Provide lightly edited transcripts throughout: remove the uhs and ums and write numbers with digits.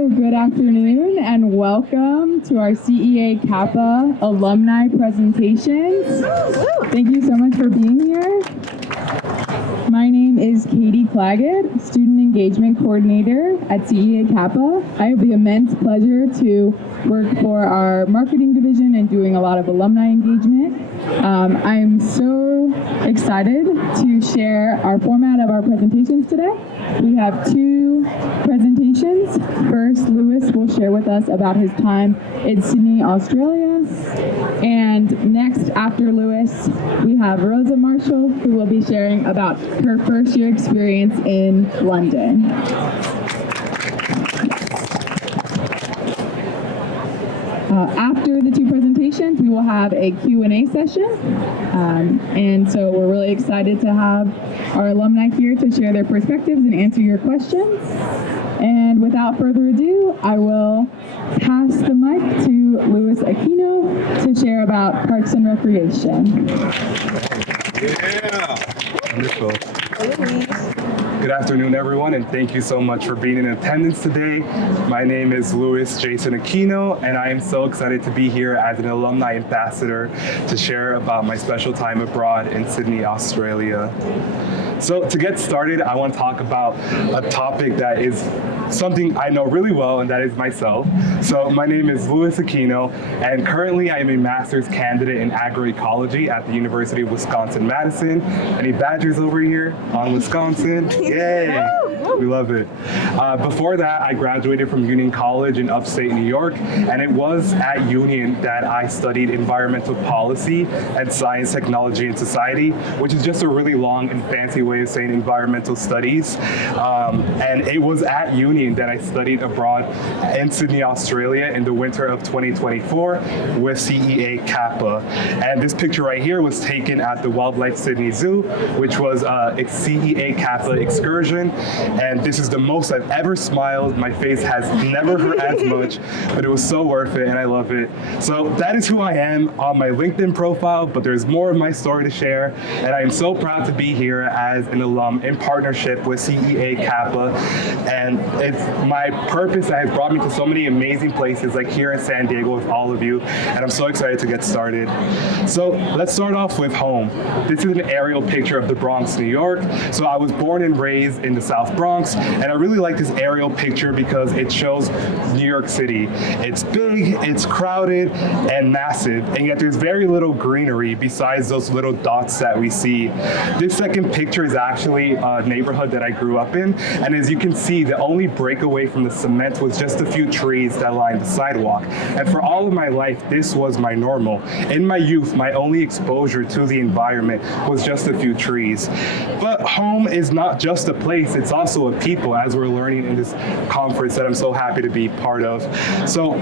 So good afternoon and welcome to our CEA CAPA alumni presentations. Thank you so much for being here. My name is Katie Claggett, Student Engagement Coordinator at CEA CAPA. I have the immense pleasure to work for our marketing division and doing a lot of alumni engagement. I'm so excited to share our format of our presentations today. We have two presentations. First, Lewis will share with us about his time in Sydney, Australia. And next, after Lewis, we have Rosa Marshall, who will be sharing about her first year experience in London. After the two presentations, we will have a Q&A session. And so we're really excited to have our alumni here to share their perspectives and answer your questions. And without further ado, I will pass the mic to Louis Aquino to share about Parks and Recreation. Yeah, wonderful. Good afternoon, everyone, and thank you so much for being in attendance today. My name is Louis Jason Aquino, and I am so excited to be here as an alumni ambassador to share about my special time abroad in Sydney, Australia. So to get started, I want to talk about a topic that is something I know really well, and that is myself. So my name is Louis Aquino, and currently I am a master's candidate in agroecology at the University of Wisconsin-Madison. Any Badgers over here on Wisconsin? Yay! We love it. Before that, I graduated from Union College in upstate New York, and it was at Union that I studied environmental policy and science, technology, and society, which is just a really long and fancy way of saying environmental studies. And it was at Union that I studied abroad in Sydney, Australia in the winter of 2024 with CEA CAPA. And this picture right here was taken at the Wildlife Sydney Zoo, which was a CEA CAPA excursion. And this is the most I've ever smiled. My face has never hurt as much, but it was so worth it, and I love it. So that is who I am on my LinkedIn profile, but there's more of my story to share, and I am so proud to be here as an alum in partnership with CEA CAPA. And it's my purpose that has brought me to so many amazing places, like here in San Diego with all of you, and I'm so excited to get started. So let's start off with home. This is an aerial picture of the Bronx, New York. So I was born and raised in the South Bronx, and I really like this aerial picture because it shows New York City. It's big, it's crowded, and massive, and yet there's very little greenery besides those little dots that we see. This second picture is actually a neighborhood that I grew up in, and as you can see, the only breakaway from the cement was just a few trees that lined the sidewalk. And for all of my life, this was my normal. In my youth, my only exposure to the environment was just a few trees. But home is not just a place, it's also a people, as we're learning in this conference that I'm so happy to be part of. So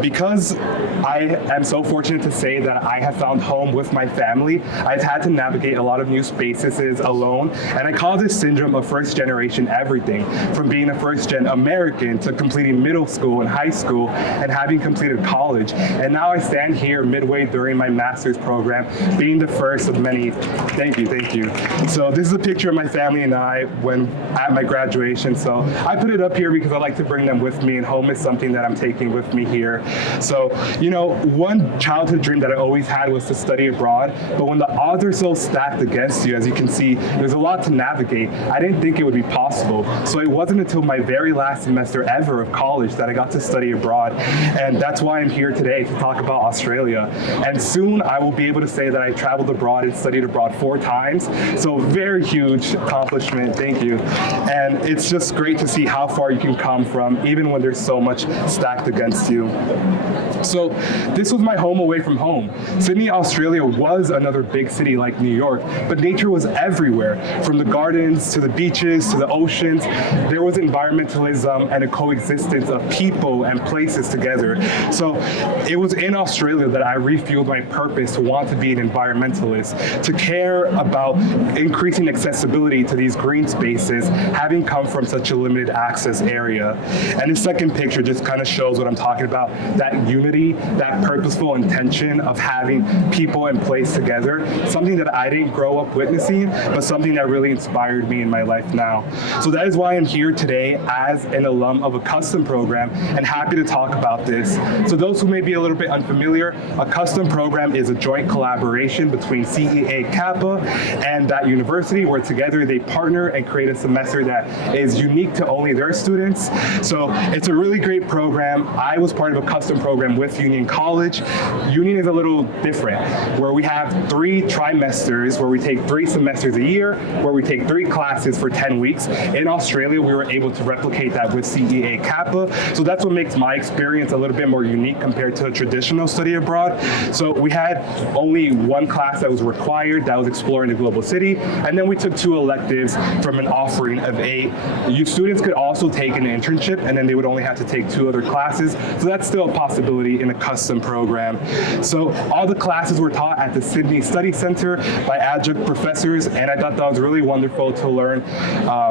because I am so fortunate to say that I have found home with my family, I've had to navigate a lot of new spaces alone, and I call this syndrome of first generation everything, from being a first gen American to completing middle school and high school and having completed college. And now I stand here midway during my master's program, being the first of many. Thank you. So this is a picture of my family and I when at my graduation. So I put it up here because I like to bring them with me, and home is something that I'm taking with me here. So, you know, one childhood dream that I always had was to study abroad, but when the odds are so stacked against you, as you can see, there's a lot to navigate. I didn't think it would be possible. So it wasn't until my very last semester ever of college that I got to study abroad. And that's why I'm here today to talk about Australia. And soon I will be able to say that I traveled abroad and studied abroad 4 times. So very huge accomplishment, thank you. And it's just great to see how far you can come from, even when there's so much stacked against you. So this was my home away from home. Sydney, Australia was another big city like New York, but nature was everywhere, from the gardens to the beaches to the oceans. There was environmentalism and a coexistence of people and places together. So it was in Australia that I refueled my purpose to want to be an environmentalist, to care about increasing accessibility to these green spaces, having come from such a limited access area. And the second picture just kind of shows what I'm talking about, that unity, that purposeful intention of having people in place together, something that I didn't grow up witnessing, but something that really inspired me in my life now. So that is why I'm here today as an alum of a custom program and happy to talk about this. So those who may be a little bit unfamiliar, a custom program is a joint collaboration between CEA CAPA and that university where together they partner and create a semester that is unique to only their students. So it's a really great program. I was part of a custom program with Union College. Union is a little different, where we have 3 trimesters, where we take 3 semesters a year, where we take 3 classes for 10 weeks. In Australia, we were able to replicate that with CEA CAPA. So that's what makes my experience a little bit more unique compared to a traditional study abroad. So we had only 1 class that was required, that was exploring the global city, and then we took 2 electives from an offering of 8. You students could also take an internship, and then they would only have to take 2 other classes. So that's still a possibility in a custom program. So all the classes were taught at the Sydney Study Center by adjunct professors, and I thought that was really wonderful to learn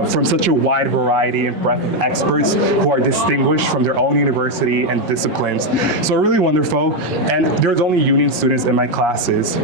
from such a wide variety and breadth of experts who are distinguished from their own university and disciplines. So really wonderful, and there's only Union students in my classes.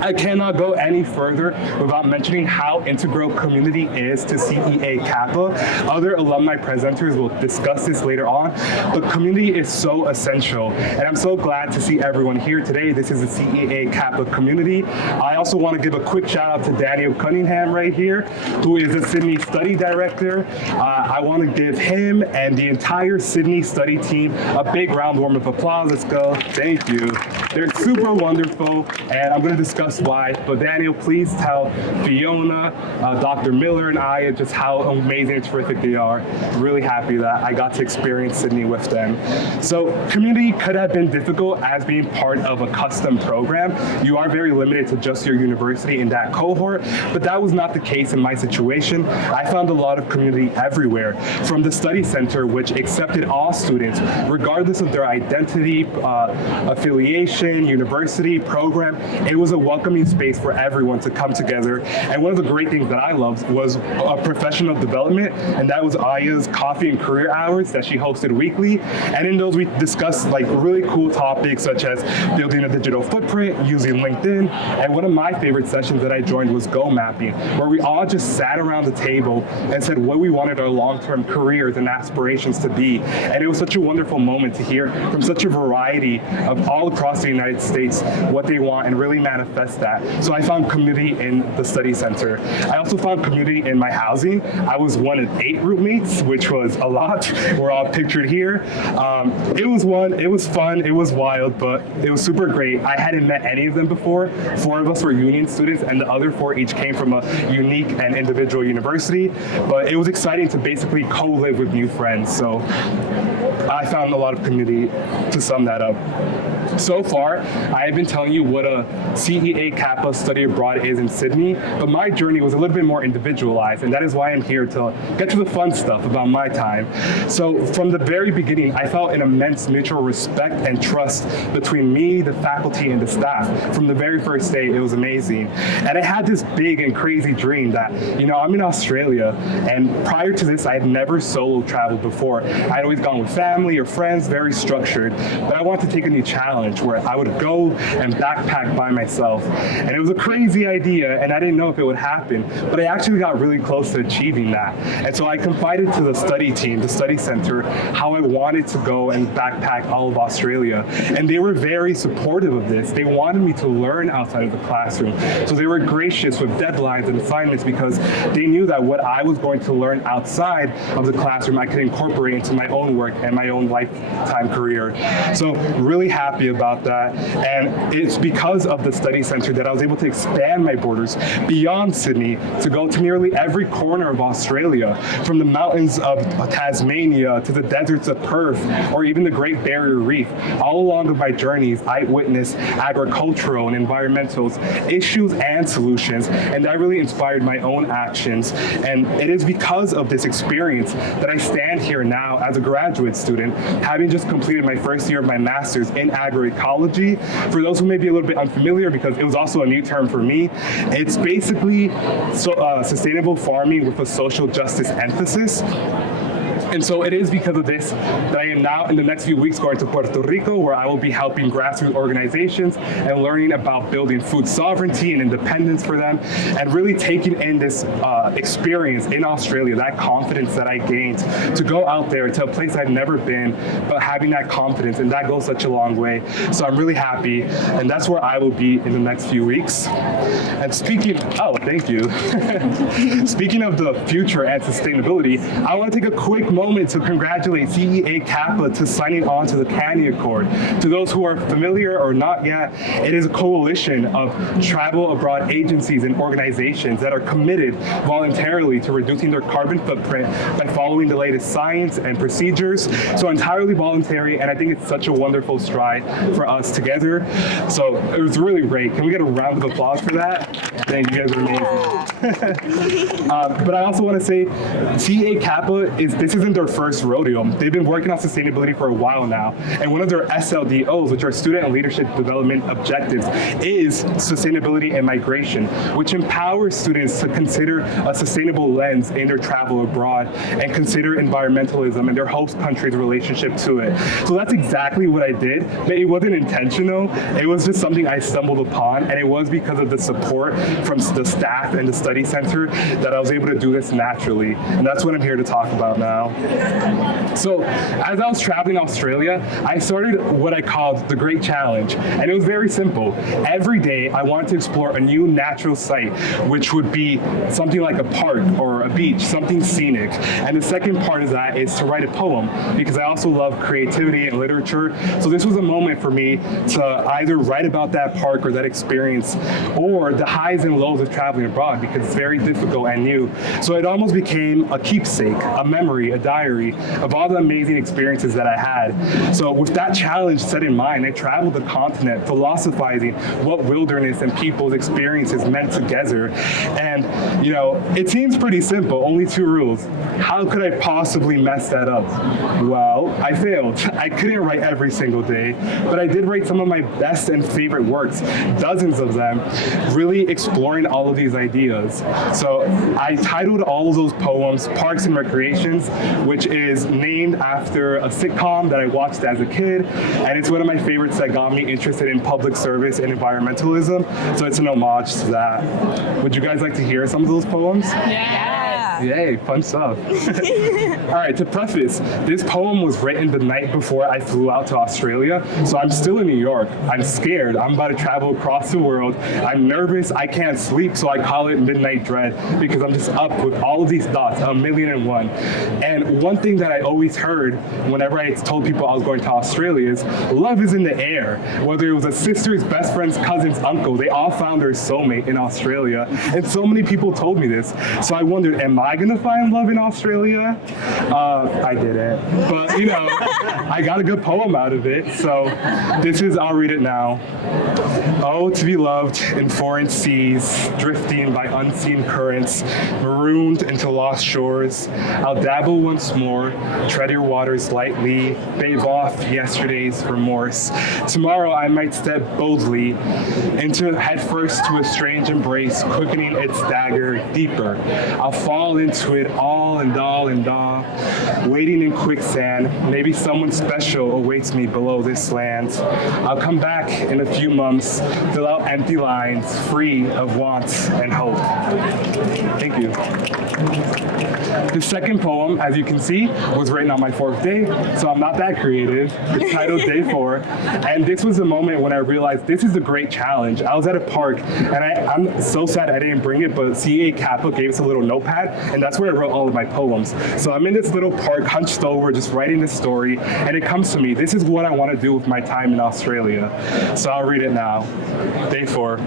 I cannot go any further without mentioning how integral community is to CEA CAPA. Other alumni presenters will discuss this later on, but community is so essential, and I'm so glad to see everyone here today. This is the CEA CAPA community. I also want to give a quick shout out to Daniel Cunningham right here, who is the Sydney Study Director. I want to give him and the entire Sydney Study team a big round warm of applause. Let's go. Thank you. They're super wonderful, and I'm going to discuss why. But Daniel, please tell Fiona, Dr. Miller, and I just how amazing and terrific they are. Really happy that I got to experience Sydney with them. So community could have been difficult as being part of a custom program. You are very limited to just your university in that cohort, but that was not the case in my situation. I found a lot of community everywhere, from the study center, which accepted all students, regardless of their identity, affiliation, university, program. It was a welcoming space for everyone to come together. And one of the great things that I loved was professional development, and that was Aya's coffee and career hours that she hosted weekly. And in those we discussed like really cool topics such as building a digital footprint, using LinkedIn. And one of my favorite sessions that I joined was Go Mapping, where we all just sat around the table and said what we wanted our long-term careers and aspirations to be. And it was such a wonderful moment to hear from such a variety of all across the United States what they want and really manifest that. So I found community in the study center. I also found community in my housing. I was one of 8 roommates, which was a lot. We're all pictured here. It was fun, it was wild, but it was super great. I hadn't met any of them before. 4 of us were Union students, and the other 4 each came from a unique and individual university. But it was exciting to basically co-live with new friends. So I found a lot of community to sum that up. So far, I have been telling you what a CEA CAPA study abroad is in Sydney, but my journey was a little bit more individualized, and that is why I'm here to get to the fun stuff about my time. So from the very beginning, I felt an immense mutual respect and trust between me, the faculty, and the staff. From the very first day, it was amazing. And I had this big and crazy dream that, I'm in Australia, and prior to this, I had never solo traveled before. I'd always gone with family or friends, very structured, but I wanted to take a new challenge where I would go and backpack by myself. And it was a crazy idea, and I didn't know if it would happen, but I actually got really close to achieving that. And so I confided to the study team, the study center, how I wanted to go and backpack all of Australia. And they were very supportive of this. They wanted me to learn outside of the classroom. So they were gracious with deadlines and assignments because they knew that what I was going to learn outside of the classroom, I could incorporate into my own work and my own lifetime career. So really happy about that. And it's because of the study center that I was able to expand my borders beyond Sydney to go to nearly every corner of Australia, from the mountains of Tasmania to the deserts of Perth, or even the Great Barrier Reef. All along of my journeys, I witnessed agricultural and environmental issues and solutions, and that really inspired my own actions. And it is because of this experience that I stand here now as a graduate student, having just completed my first year of my master's in agroecology agroecology. For those who may be a little bit unfamiliar, because it was also a new term for me, it's basically sustainable farming with a social justice emphasis. And so it is because of this that I am now in the next few weeks going to Puerto Rico, where I will be helping grassroots organizations and learning about building food sovereignty and independence for them, and really taking in this experience in Australia, that confidence that I gained to go out there to a place I've never been, but having that confidence, and that goes such a long way. So I'm really happy, and that's where I will be in the next few weeks. And speaking of the future and sustainability, I want to take a quick moment to congratulate CEA CAPA to signing on to the CANI Accord. To those who are familiar or not yet, it is a coalition of travel abroad agencies and organizations that are committed voluntarily to reducing their carbon footprint by following the latest science and procedures. So entirely voluntary, and I think it's such a wonderful stride for us together. So it was really great. Can we get a round of applause for that? Thank you, guys are amazing. But I also want to say CEA CAPA this isn't their first rodeo. They've been working on sustainability for a while now, and one of their SLDOs, which are Student and Leadership Development Objectives, is sustainability and migration, which empowers students to consider a sustainable lens in their travel abroad and consider environmentalism and their host country's relationship to it. So that's exactly what I did, but it wasn't intentional. It was just something I stumbled upon, and it was because of the support from the staff and the study center that I was able to do this naturally, and that's what I'm here to talk about now. So as I was traveling Australia, I started what I called the Great Challenge, and it was very simple. Every day I wanted to explore a new natural site, which would be something like a park or a beach, something scenic. And the second part of that is to write a poem, because I also love creativity and literature. So this was a moment for me to either write about that park or that experience, or the highs and lows of traveling abroad, because it's very difficult and new. So it almost became a keepsake, a memory, a diary of all the amazing experiences that I had. So with that challenge set in mind, I traveled the continent philosophizing what wilderness and people's experiences meant together. And, it seems pretty simple, only 2 rules. How could I possibly mess that up? Well, I failed. I couldn't write every single day, but I did write some of my best and favorite works, dozens of them, really exploring all of these ideas. So I titled all of those poems Parks and Recreations, which is named after a sitcom that I watched as a kid, and it's one of my favorites that got me interested in public service and environmentalism, so it's an homage to that. Would you guys like to hear some of those poems? Yeah. Yay, fun stuff. All right, to preface, this poem was written the night before I flew out to Australia, so I'm still in New York. I'm scared. I'm about to travel across the world. I'm nervous. I can't sleep, so I call it midnight dread, because I'm just up with all of these thoughts, 1,000,001. And one thing that I always heard whenever I told people I was going to Australia is love is in the air. Whether it was a sister's, best friend's, cousin's, uncle, they all found their soulmate in Australia. And so many people told me this. So I wondered, am I gonna find love in Australia? I didn't, but I got a good poem out of it. So I'll read it now. Oh, to be loved in foreign seas, drifting by unseen currents, marooned into lost shores. I'll dabble once more, tread your waters lightly, bathe off yesterday's remorse. Tomorrow I might step boldly into headfirst to a strange embrace, quickening its dagger deeper. I'll fall into it all and all and all, waiting in quicksand. Maybe someone special awaits me below this land. I'll come back in a few months, fill out empty lines, free of wants and hope. Thank you. The second poem, as you can see, was written on my 4th day, so I'm not that creative. It's titled Day 4, and this was the moment when I realized this is a great challenge. I was at a park, and I'm so sad I didn't bring it, but CEA CAPA gave us a little notepad, and that's where I wrote all of my poems. So I'm in this little park, hunched over, just writing this story, and it comes to me. This is what I want to do with my time in Australia. So I'll read it now. Day 4.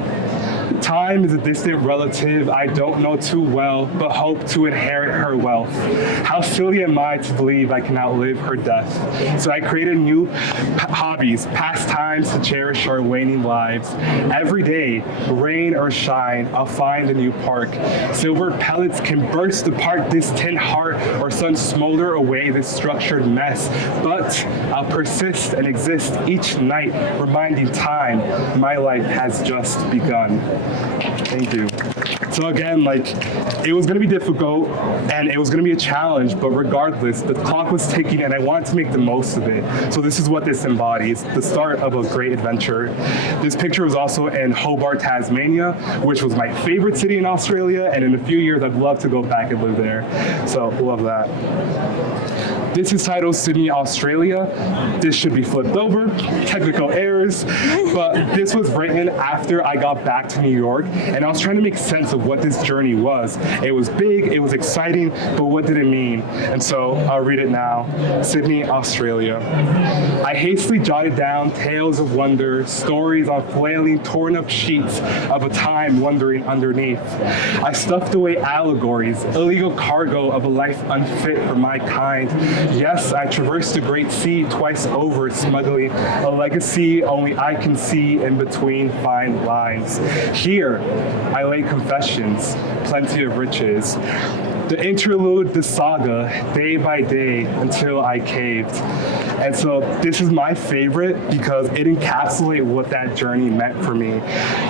Time is a distant relative I don't know too well, but hope to inherit her wealth. How silly am I to believe I can outlive her death? So I created new hobbies, pastimes to cherish our waning lives. Every day, rain or shine, I'll find a new park. Silver pellets can burst apart this tin heart, or sun smolder away this structured mess. But I'll persist and exist each night, reminding time my life has just begun. Thank you. So again, it was gonna be difficult and it was gonna be a challenge, but regardless, the clock was ticking and I wanted to make the most of it. So this is what this embodies, the start of a great adventure. This picture was also in Hobart, Tasmania, which was my favorite city in Australia, and in a few years, I'd love to go back and live there. So love that. This is titled Sydney, Australia. This should be flipped over, technical errors, but this was written after I got back to New York, and I was trying to make sense of what this journey was. It was big, it was exciting, but what did it mean? And so I'll read it now. Sydney, Australia. I hastily jotted down tales of wonder, stories on flailing, torn up sheets of a time wandering underneath. I stuffed away allegories, illegal cargo of a life unfit for my kind. Yes, I traversed the great sea twice over, smuggling a legacy only I can see in between fine lines. Here, I lay confessions, plenty of riches. The interlude, the saga, day by day until I caved. And so this is my favorite because it encapsulates what that journey meant for me.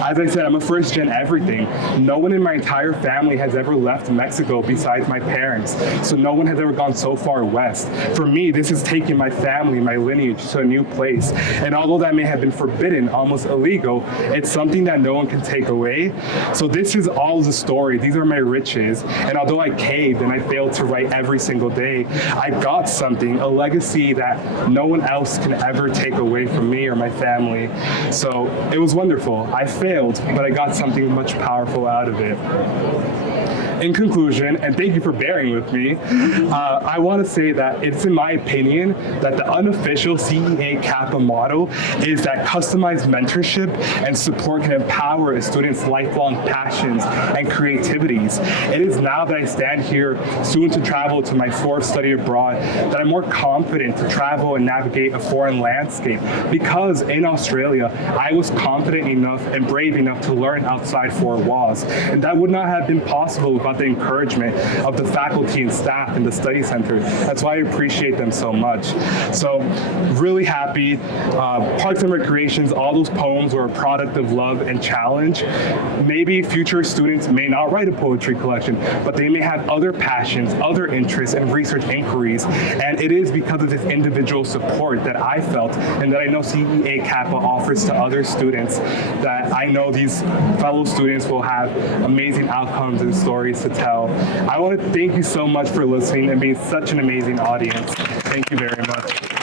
As I said, I'm a first gen everything. No one in my entire family has ever left Mexico besides my parents. So no one has ever gone so far west. For me, this is taking my family, my lineage to a new place. And although that may have been forbidden, almost illegal, it's something that no one can take away. So this is all the story. These are my riches. And although I caved and I failed to write every single day, I got something, a legacy that no one else can ever take away from me or my family. So it was wonderful. I failed, but I got something much powerful out of it. In conclusion, and thank you for bearing with me, I want to say that it's in my opinion that the unofficial CEA CAPA motto is that customized mentorship and support can empower a student's lifelong passions and creativities. It is now that I stand here, soon to travel to my fourth study abroad, that I'm more confident to travel and navigate a foreign landscape, because in Australia, I was confident enough and brave enough to learn outside four walls. And that would not have been possible without the encouragement of the faculty and staff in the study center. That's why I appreciate them so much. So really happy. Parks and Recreations, all those poems were a product of love and challenge. Maybe future students may not write a poetry collection, but they may have other passions, other interests, and research inquiries. And it is because of this individual support that I felt and that I know CEA CAPA offers to other students that I know these fellow students will have amazing outcomes and stories to tell. I want to thank you so much for listening and being such an amazing audience. Thank you very much.